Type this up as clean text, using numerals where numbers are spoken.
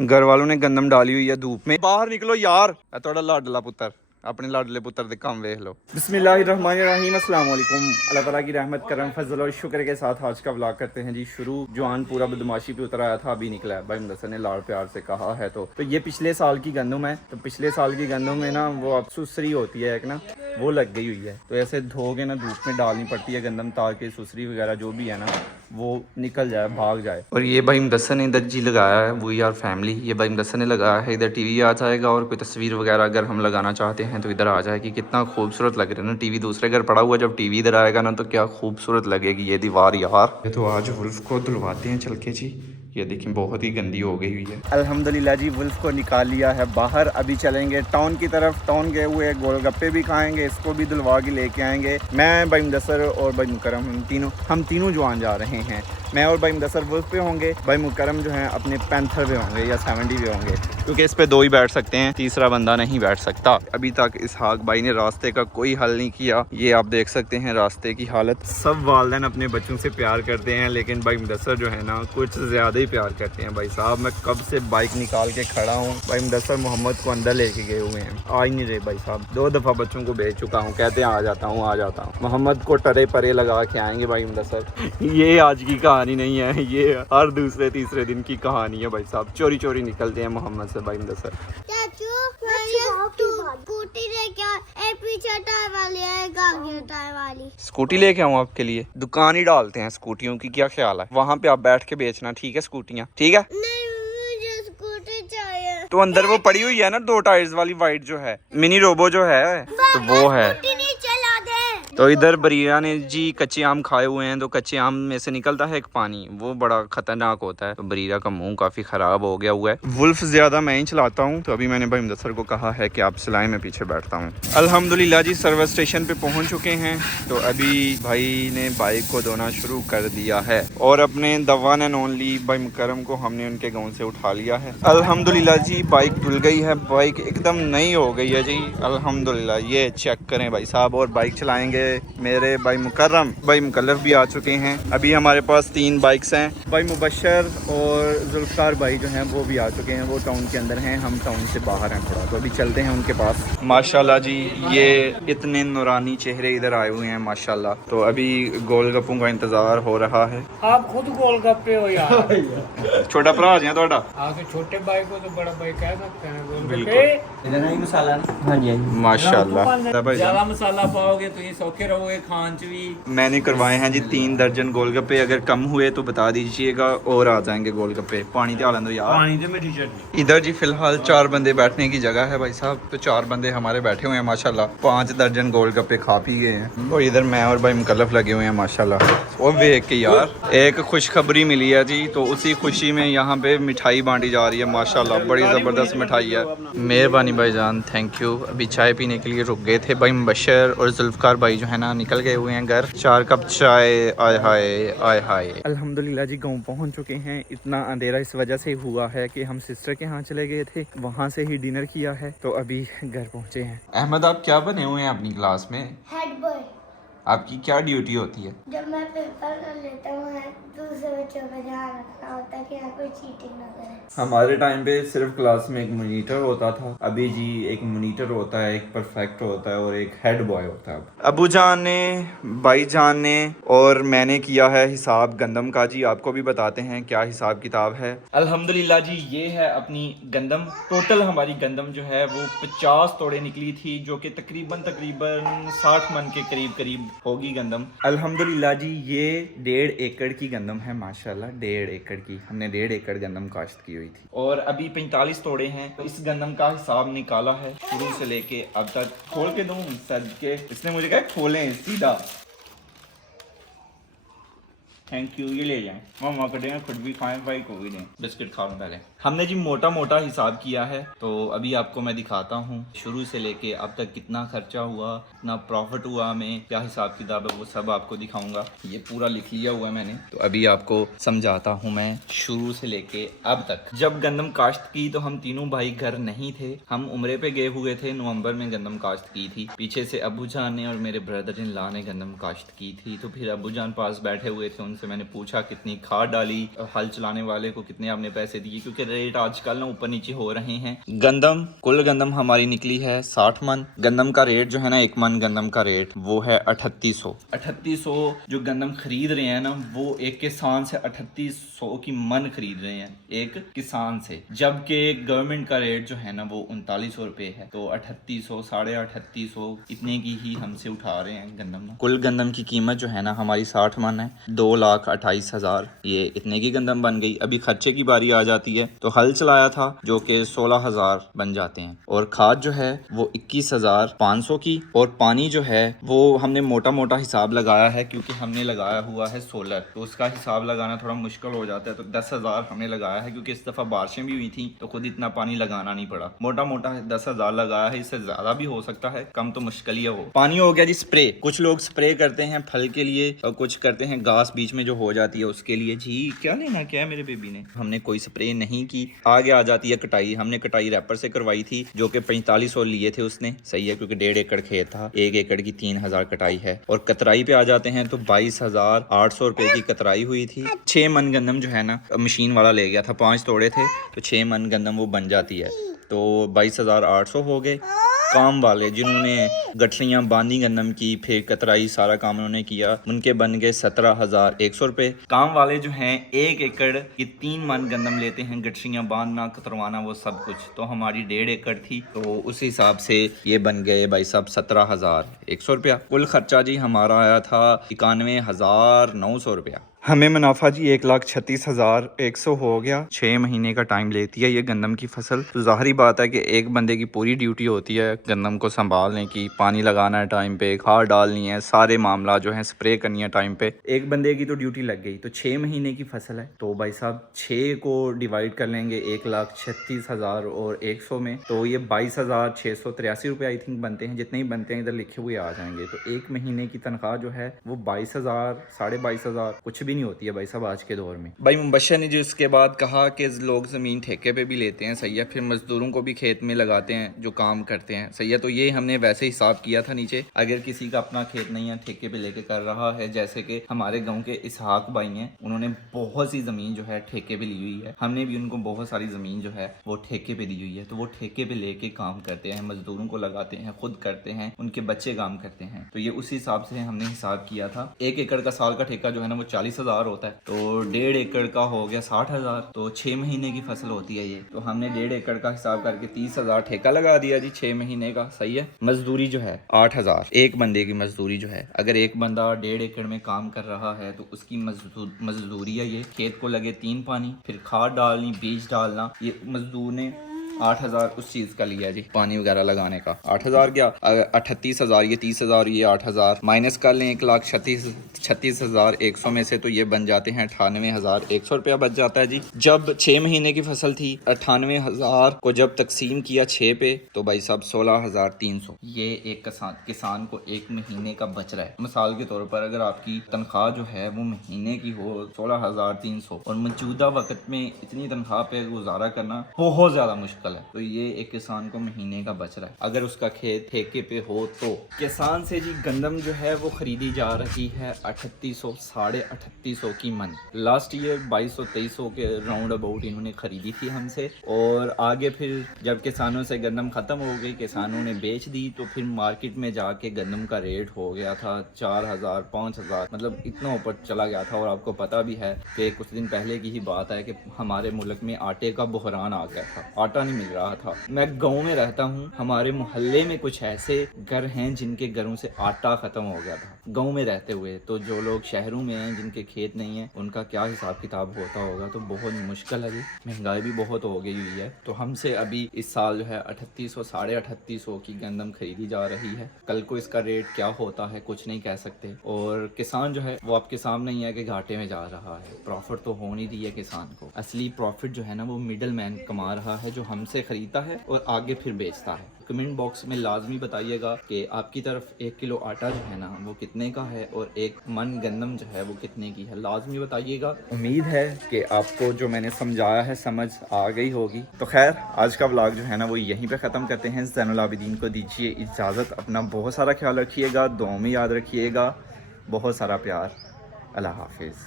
घर वालों ने गंदम डाली हुई है धूप में। बाहर निकलो यार, थोड़ा लाडला पुत्र अपने लाडले पुत्र दे काम देख लो। बिस्मिल्लाहिर्रहमानिर्रहीम, अस्सलाम वालेकुम। अल्लाह ताला की रहमत करम फजल और शुक्र के साथ आज का व्लॉग करते हैं जी शुरू। जवान पूरा बदमाशी पे उतर आया था, अभी निकला है। भाई मुदस्सिर ने लाड़ प्यार से कहा है तो ये पिछले साल की गंदम है। तो पिछले साल की गंदम में ना वो अब सुसरी होती है एक ना, वो लग गई हुई है। तो ऐसे धो के ना धूप में डालनी पड़ती है गंदम, ताकि सुसरी वगैरह जो भी है ना वो निकल जाए, भाग जाए। और ये भाई मुदस्सिर ने इधर जी लगाया है, वो यार फैमिली, ये भाई मुदस्सिर ने लगाया है। इधर टीवी आ जाएगा और कोई तस्वीर वगैरह अगर हम लगाना चाहते हैं तो इधर आ जाएगी। कितना खूबसूरत लग रहा है ना, टीवी दूसरे घर पड़ा हुआ, जब टीवी इधर आएगा ना तो क्या खूबसूरत लगेगी ये दीवार यार। ये तो आज वुल्फ को धुलवाते हैं चल के जी। ये देखिए बहुत ही गंदी हो गई हुई है। अल्हम्दुलिल्लाह जी वुल्फ को निकाल लिया है बाहर। अभी चलेंगे टाउन की तरफ। टाउन गए हुए गोलगप्पे भी खाएंगे, इसको भी धुलवा के लेके आएंगे। मैं भाई मुदस्सिर और भाई मुकरम हम तीनों जवान जा रहे हैं। मैं और भाई मुदस्सिर वुल्फ पे होंगे, भाई मुकरम जो है अपने पैंथर पे होंगे या 70 पे होंगे, क्योंकि इस पे दो ही बैठ सकते हैं, तीसरा बंदा नहीं बैठ सकता। अभी तक इसहाक भाई ने रास्ते का कोई हल नहीं किया। ये आप देख सकते हैं रास्ते की हालत। सब वालिदैन अपने बच्चों से प्यार करते हैं, लेकिन भाई मुदस्सिर जो है ना कुछ ज़्यादा ही प्यार करते हैं। भाई साहब मैं कब से बाइक निकाल के खड़ा हूँ, भाई मुदस्सिर मोहम्मद को अंदर लेके गए हुए हैं, आ ही नहीं रहे भाई साहब। 2 दफ़ा बच्चों को भेज चुका हूँ, कहते हैं आ जाता हूँ आ जाता हूँ। मोहम्मद को टरे परे लगा के आएंगे भाई मुदस्सिर। ये आज की कहानी नहीं है, ये हर दूसरे तीसरे दिन की कहानी है भाई साहब। चोरी चोरी निकलते हैं मोहम्मद से भाई मुदस्सिर। स्कूटी लेके आऊँ आपके लिए? दुकान ही डालते हैं स्कूटियों की, क्या ख्याल है? वहाँ पे आप बैठ के बेचना, ठीक है? स्कूटियाँ ठीक है? नहीं मुझे स्कूटी चाहिए। तो अंदर वो पड़ी हुई है ना 2 टायर्स वाली वाइट जो है, मिनी रोबो जो है, तो वो है। नहीं चला दे। तो इधर बरीरा ने जी कच्चे आम खाए हुए हैं, तो कच्चे आम में से निकलता है एक पानी, वो बड़ा खतरनाक होता है। तो बरीरा का मुंह काफी खराब हो गया हुआ है। वुल्फ ज्यादा मैं ही चलाता हूँ, तो अभी मैंने भाई मुदस्सिर को कहा है कि आप सिलाई में पीछे बैठता हूँ। अल्हम्दुलिल्लाह जी सर्विस स्टेशन पे पहुंच चुके हैं। तो अभी भाई ने बाइक को धोना शुरू कर दिया है और अपने द वन एंड ओनली भाई मुकरम को हमने उनके गाँव से उठा लिया है। अल्हम्दुलिल्लाह जी बाइक धुल गई है, बाइक एकदम नई हो गई है जी अल्हम्दुलिल्लाह। ये चेक करें भाई साहब। और बाइक चलाएंगे मेरे भाई मुकर्रम, भाई मुकल्लफ भी आ चुके हैं। अभी हमारे पास 3 बाइक्स हैं। भाई मुबशर और जुल्फकार भाई जो हैं वो भी आ चुके हैं, वो टाउन के अंदर हैं, हम टाउन से बाहर हैं थोड़ा। तो अभी चलते हैं उनके पास। माशाल्लाह जी ये इतने नूरानी चेहरे इधर आए हुए हैं माशाल्लाह। तो अभी गोलगप्पों का इंतजार हो रहा है। आप खुद गोलगप्पे हो यार। छोटा भरा आ जाए थोड़ा। आप छोटे भाई को तो बड़ा भाई कह सकते हैं। गोलगप्पे इधर नहीं मसाला ना? हाँ जी माशाल्लाह। ज्यादा मसाला पाओगे तो ये सौखे रहोगे खान च भी। मैंने करवाए हैं जी 3 दर्जन गोलगप्पे, अगर कम हुए तो बता दीजिएगा और आ जाएंगे गोलगप्पे। पानी ध्यान दो यार। पानी तो मेरी चटनी। इधर जी फिलहाल 4 बंदे बैठने की जगह है भाई साहब, तो 4 बंदे हमारे बैठे हुए हैं माशाल्लाह। 5 दर्जन गोलगप्पे खा पी गए हैं। और इधर मैं और भाई मुकल्लफ लगे हुए हैं माशाल्लाह। और देख के यार एक खुशखबरी मिली है जी, तो उसी खुशी में यहाँ पे मिठाई बांटी जा रही है माशाल्लाह। बड़ी ज़बरदस्त मिठाई है। मेहरबानी भाईजान, थैंक यू। अभी चाय पीने के लिए रुक गए थे। भाई मुबशर और जुल्फकार भाई जो है ना निकल गए हुए हैं घर। 4 कप चाय, आय हाय आय हाय। अल्हम्दुलिल्लाह जी गाँव पहुँच चुके हैं। इतना अंधेरा इस वजह से हुआ है कि हम सिस्टर के यहाँ चले गए थे, वहाँ से ही डिनर किया है, तो अभी घर पहुँचे हैं। अहमद आप क्या बने हुए हैं अपनी क्लास में? Head boy. आपकी क्या ड्यूटी होती है? जब मैं पेपर कर लेता हूँ दूसरे बच्चों का ध्यान रखना होता है कि यहाँ कोई चीटिंग ना करे। हमारे टाइम पे सिर्फ क्लास में एक मॉनिटर होता था, अभी जी एक मॉनिटर होता है, एक परफेक्ट होता है और एक हेड बॉय होता है। अबू जान ने, भाई जान ने और मैंने किया है हिसाब गंदम का जी। आपको भी बताते हैं क्या हिसाब किताब है। अल्हम्दुलिल्लाह जी ये है अपनी गंदम। टोटल हमारी गंदम जो है वो 50 तोड़े निकली थी, जो कि तकरीबन 60 मन के करीब होगी गंदम। अल्हम्दुलिल्लाह जी ये 1.5 एकड़ की गंदम है माशाल्लाह। 1.5 एकड़ की हमने 1.5 एकड़ गंदम काश्त की हुई थी और अभी 45 तोड़े हैं। तो इस गंदम का हिसाब निकाला है शुरू से लेके अब तक। खोल के दूं सद के? इसने मुझे कहा खोलें सीधा। Thank you. ये ले जाएं, मामा को दें, खुद भी खाएं, भाई को भी दें। बिस्किट खा लो पहले। हमने जी मोटा मोटा हिसाब किया है, तो अभी आपको मैं दिखाता हूँ शुरू से लेके अब तक कितना खर्चा हुआ, कितना प्रॉफिट हुआ, हमें क्या हिसाब किताब है, वो सब आपको दिखाऊंगा। ये पूरा लिख लिया हुआ है मैंने, तो अभी आपको समझाता हूँ मैं शुरू से लेके अब तक। जब गंदम काश्त की तो हम तीनों भाई घर नहीं थे, हम उम्रे पे गए हुए थे। नवंबर में गंदम काश्त की थी। पीछे से अबू जान ने और मेरे ब्रदर इन लॉ ने गंदम काश्त की थी, तो फिर अबू जान पास बैठे हुए थे, उनसे मैंने पूछा कितनी खाद डाली, हल चलाने वाले को कितने आपने पैसे दिए, क्योंकि रेट आजकल ना ऊपर नीचे हो रहे हैं। गंदम, कुल गंदम हमारी निकली है 60 मन। गंदम का रेट जो है ना, 1 मन गंदम का रेट वो है 3800। जो गंदम खरीद रहे हैं ना, वो एक किसान से 3800 की मन खरीद रहे हैं, एक किसान से, जबकि गवर्नमेंट का रेट जो है ना वो 3900 रुपये है। तो 3800, 3850 इतने की ही हमसे उठा रहे हैं गंदम। कुल गंदम की कीमत जो है ना हमारी 60 मन है, 2,28,000। ये इतने की गंदम बन गई। अभी खर्चे की बारी आ जाती है, तो हल चलाया था जो कि 16,000 बन जाते हैं, और खाद जो है वो 21,500 की, और पानी जो है वो हमने मोटा मोटा हिसाब लगाया है क्योंकि हमने लगाया हुआ है सोलर, तो उसका हिसाब लगाना थोड़ा मुश्किल हो जाता है। तो 10,000 हमने लगाया है क्योंकि इस दफ़ा बारिशें भी हुई थी तो खुद इतना पानी लगाना नहीं पड़ा। मोटा मोटा 10,000 लगाया है, इससे ज़्यादा भी हो सकता है, कम तो मुश्किल ही हो। पानी हो गया जी स्प्रे। कुछ लोग स्प्रे करते हैं फल के लिए और कुछ करते हैं घास बीच में जो हो जाती है उसके लिए। जी क्या लेना क्या है मेरे बेबी ने। हमने कोई स्प्रे नहीं की। आगे आ जाती है कटाई। हमने कटाई रैपर से करवाई थी जो कि 4500 लिए थे उसने, सही है, क्योंकि 1.5 एकड़ खेत था। 1 एकड़ की 3000 कटाई है। और कतराई पे आ जाते हैं तो 22,800 रुपए की कतराई हुई थी। 6 मन गंदम जो है ना मशीन वाला ले गया था, 5 तोड़े थे तो 6 मन गंदम वो बन जाती है, तो 22,800 हो गए। काम वाले जिन्होंने गठरियाँ बांधी गंदम की, फिर कतराई, सारा काम उन्होंने किया, उनके बन गए 17,100 रुपये। काम वाले जो हैं 1 एकड़ की 3 मन गंदम लेते हैं, गठरियाँ बांधना, कतरवाना, वो सब कुछ। तो हमारी 1.5 एकड़ थी, तो उस हिसाब से ये बन गए भाई साहब 17,100 रुपया। कुल खर्चा जी हमारा आया था 91,900 रुपया। हमें मुनाफा जी 1,36,100 हो गया। 6 महीने का टाइम लेती है ये गंदम की फसल। तो ज़ाहिरी बात है कि एक बंदे की पूरी ड्यूटी होती है गंदम को संभालने की, पानी लगाना है टाइम पे, खाद डालनी है, सारे मामला जो है स्प्रे करनी है टाइम पे। एक बंदे की तो ड्यूटी लग गई। तो 6 महीने की फसल है, तो भाई साहब 6 को डिवाइड कर लेंगे 1,36,100 में, तो ये 22,683 रुपये आई थिंक बनते हैं। जितने ही बनते हैं इधर लिखे हुए आ जाएंगे। तो एक महीने की तनख्वाह जो है वो 22,000, 22,500 कुछ भी नहीं होती है भाई साहब आज के दौर में। भाई मुबशर ने जो इसके बाद कहा कि लोग ज़मीन ठेके पे भी लेते हैं, सही है, फिर मजदूरों को भी खेत में लगाते हैं जो काम करते हैं, सही है। तो ये हमने वैसे हिसाब किया था नीचे। अगर किसी का अपना खेत नहीं है, ठेके पे लेके कर रहा है, जैसे कि हमारे गाँव के इसहाक भाई हैं, उन्होंने बहुत सी ज़मीन जो है ठेके पे ली हुई है। हमने भी उनको बहुत सारी ज़मीन जो है वो ठेके पे दी हुई है, तो वो ठेके पे लेके काम करते हैं, मजदूरों को लगाते हैं, खुद करते हैं, उनके बच्चे काम करते हैं। तो ये उस हिसाब से हमने हिसाब किया था। 1 एकड़ का साल का ठेका जो है ना वो 40,000 होता है, तो 1.5 एकड़ का हो गया 60,000, तो 6 महीने की फसल होती है ये। तो हमने 1.5 एकड़ का हिसाब करके 30,000 ठेका लगा दिया जी 6 महीने का, सही है। मजदूरी जो है 8,000 एक बंदे की मजदूरी जो है। अगर एक बंदा 1.5 एकड़ में काम कर रहा है तो उसकी मजदूरी है ये। खेत को लगे 3 पानी, फिर खाद डालनी, बीज डालना, ये मजदूर ने 8,000 उस चीज का लिया जी, पानी वगैरह लगाने का। 8,000 क्या, 38,000, ये 30,000, ये 8,000, माइनस कर लें 1,36,100 में से, तो ये बन जाते हैं 98,100 रुपया बच जाता है जी। जब 6 महीने की फसल थी, 98,000 को जब तकसीम किया 6 पे, तो भाई साहब 16,300 ये एक किसान को 1 महीने का बच रहा है। मिसाल के तौर पर अगर आपकी तनख्वाह जो है वो महीने की हो 16,300, और मौजूदा वक्त में इतनी तनख्वाह पे गुजारा करना बहुत ज्यादा मुश्किल है, तो ये एक किसान को महीने का बच रहा है। अगर उसका खेत ठेके पे हो तो किसान से जी गंदम जो है वो खरीदी जा रही है 3800, 3850 की मन। लास्ट ईयर 2200-2300 के राउंड अबाउट इन्होंने खरीदी थी हमसे, और आगे फिर जब किसानों से गंदम खत्म हो गई, किसानों ने बेच दी, तो फिर मार्केट में जाके गंदम का रेट हो गया था 4,000, 5,000, मतलब इतना ऊपर चला गया था। और आपको पता भी है कि कुछ दिन पहले की ही बात है कि हमारे मुल्क में आटे का बहरान आ गया था, आटा नहीं मिल रहा था। मैं गांव में रहता हूँ, हमारे मोहल्ले में कुछ ऐसे घर हैं जिनके घरों से आटा खत्म हो गया था गांव में रहते हुए। तो जो लोग शहरों में हैं जिनके खेत नहीं है, उनका क्या हिसाब किताब होता होगा। तो बहुत मुश्किल है जी, महंगाई भी बहुत हो गई हुई है। तो हमसे अभी इस साल जो है 3800, 3850 की गंदम खरीदी जा रही है। कल को इसका रेट क्या होता है कुछ नहीं कह सकते। और किसान जो है वो आपके सामने ही है कि घाटे में जा रहा है। प्रॉफिट तो हो नहीं रही है किसान को। असली प्रॉफिट जो है ना वो मिडल मैन कमा रहा है, जो हमसे खरीदता है और आगे फिर बेचता है। कमेंट बॉक्स में लाजमी बताइएगा कि आपकी तरफ 1 किलो आटा जो है ना वो कितने का है और 1 मन गंदम जो है वो कितने की है, लाजमी बताइएगा। उम्मीद है कि आपको जो मैंने समझाया है समझ आ गई होगी। तो खैर आज का व्लॉग जो है ना वो यहीं पे ख़त्म करते हैं। ज़ैनुल आबिदीन को दीजिए इजाज़त। अपना बहुत सारा ख्याल रखिएगा, दुआ में याद रखिएगा। बहुत सारा प्यार। अल्लाह हाफिज़।